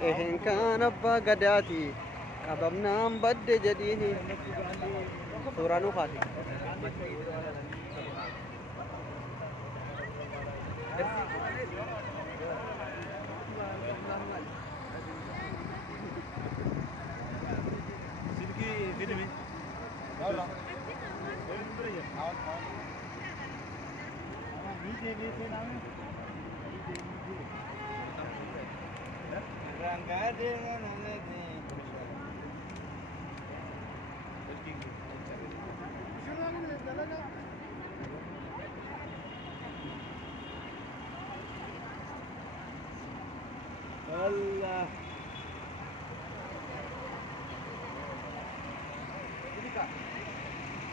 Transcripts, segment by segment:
Kehen kan abbaa gadaati qabamnaan badde jedhiini suuraa nu kaati. Allah.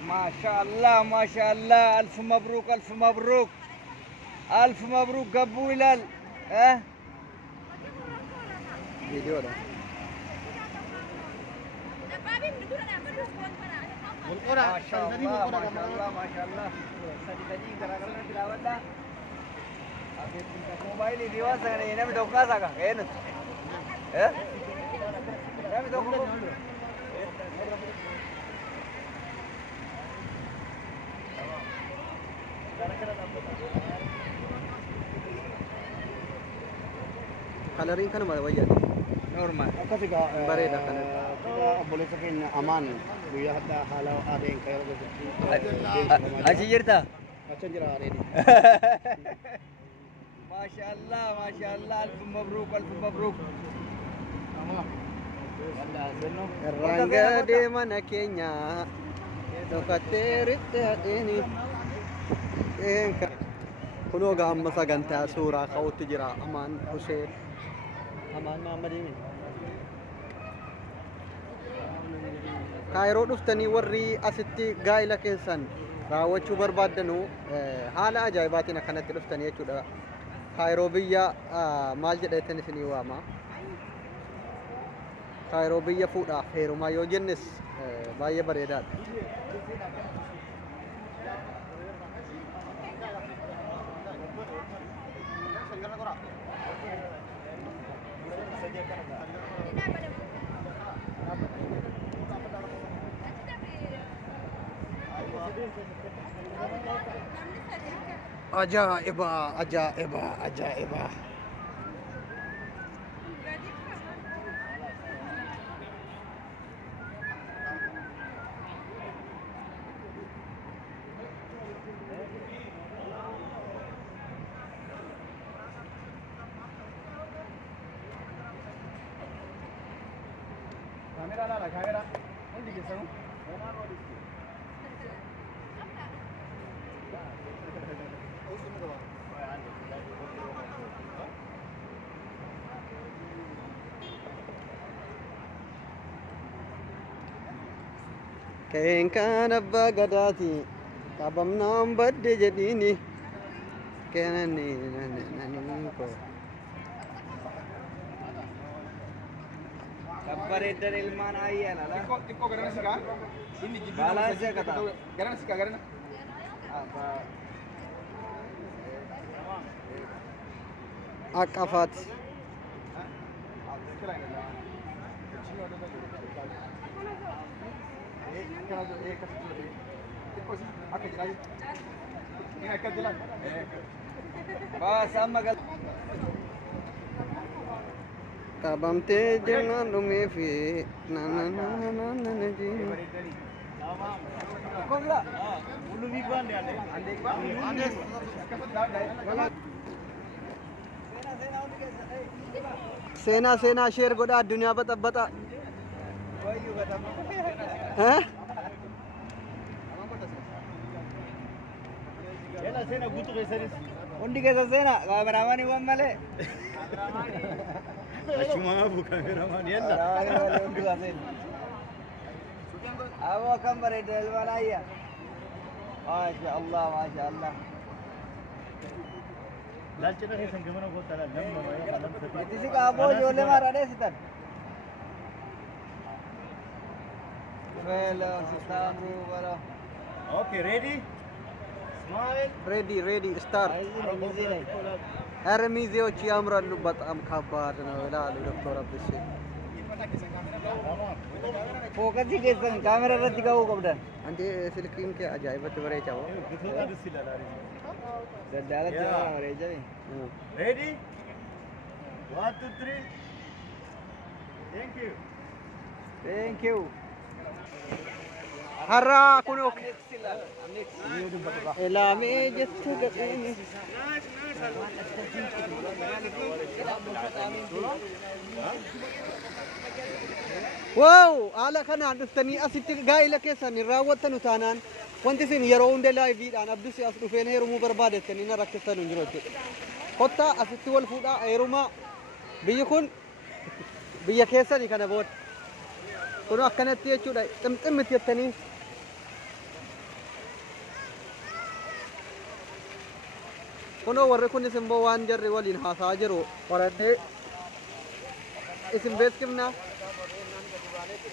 Masyaallah, masyaallah. Alf mabruk, alf mabruk. Alf mabruk gabbu ilal. Video dah. Masyaallah, masyaallah, masyaallah. Tadi gara-gara tilawat dah. Abi mobile ini was kan ini में धोखा सागा है ना हैं ये में धोखा coloring kan mana wajah normal apa sih kak berbeda kan boleh sakin aman buya ada haala ada yang kayak gitu aja cerita aja cerita hari ini Masyaallah, masyaallah, alf mabruk. Rangga de mana Kenya, dokatiritte ini. Kuno gam masaganta surah kau tijra aman Hussein, aman Muhammad ini. Kairo duftani warri asitti gaila kesan. Rawachu barbadanu haala ajaibaatiin akkanatti duftani jechuudha. Kairoobiya maal jedheetan isinii waama Kairoobiya fuudhaaf heerumaa yoo jennes baay'ee bareedaadha. Ajaiba, ajaiba, ajaiba. Kamera lah, kamera. Ini di sana. Kehen kan abbaa gadaati qabamnaan badde jedhiini kenani ko kabbareeddan ilmaan ayyaana la tikko garana sika inni jibbi balasa kata garana sika garana aqafat kabamte jangan lumefi na ji kogla ulu bigwan de ande sena share goda dunia bata Hah? Yana sena gutu ke seris. Undi ke sena, kameraman iwan male. Cuma abu kameraman yalla. Kameraman undi ke sena. Awo kamera del malaya. Masya Allah, masya Allah. Lalchana ke sangamana ko tala dam maya kalam sati. Itu sih kabo jole marane sitan. Hello, Sistanru, hello. Okay, ready? Smile. Ready, start. ሚዜዎች ያምራሉ በጣም ከባድ ነው ይላሉ ዶክተር አብሽ ፎከስ keessan ካሜራ irratti ga'uu qabdan አንዴ ስልክም ከአጃይበት በሬቻው dadaalatti bareecha ready 1 2 3 thank you harra kuno elame jette gadeni wow ala kana dhuftani asitti gaa'ila keessan raawwattanu taanaan wanti isin yeroo hunde laayiviidhaan abdusi as dhufeen heerumuu barbaadettanii na rakkistanu hin jiru jechuudha. Kottaa asitti wal fuudhaa heerumaa biyyi kun biyya keessanii kana booda kun akkanatti jechuudha ximximmit jettanii kunoo warri kunis immoo waan jarri waliin haasaa jiru qoradhee isin beekifna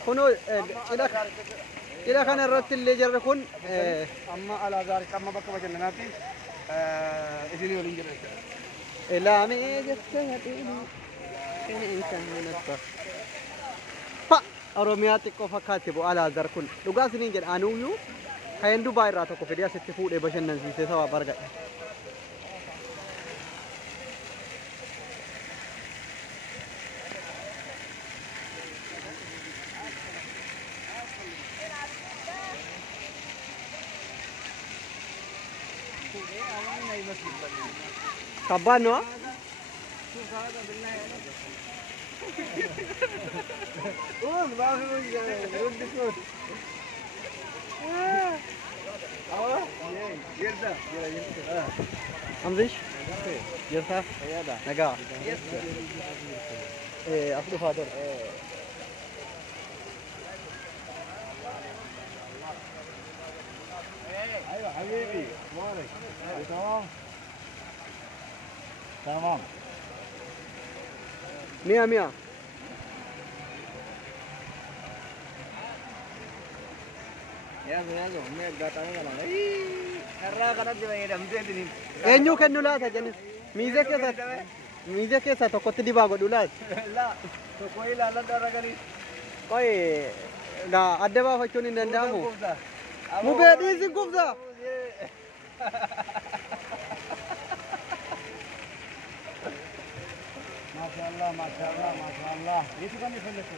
kunoo cidha kana irratti illee jarri kun amma alaazaaris amma bakka bashannanaatti isinii waliin jira ilaamee jettee hadhiini Oromiyaa xiqqoo fakkaatti bu alaazar kun dhugaa isiniin jedha anuuyyuu kayan Dubaay irraa tokko fidee asitti fuudhee bashannansiisee sabaa bargadhe. Kabban no? Amrish? Jirta? Nagaa? Afdu father. ايوه حبيبي مالك تمام تمام مية مية يا زلمه ما قاطعنا ولا كرا كانت دي مزيدين eenyu kennu laata jennis miizee keessa tokkotti dibaa godhu laat لا koy la la daragani qoy gaa adda baafachuun hin danda'amu mubee dhiisi gubda ما شاء الله ما شاء الله ما شاء الله يسوع كم يفلس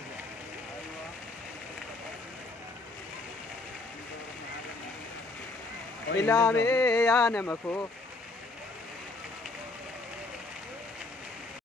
ilaamee yaa nama koo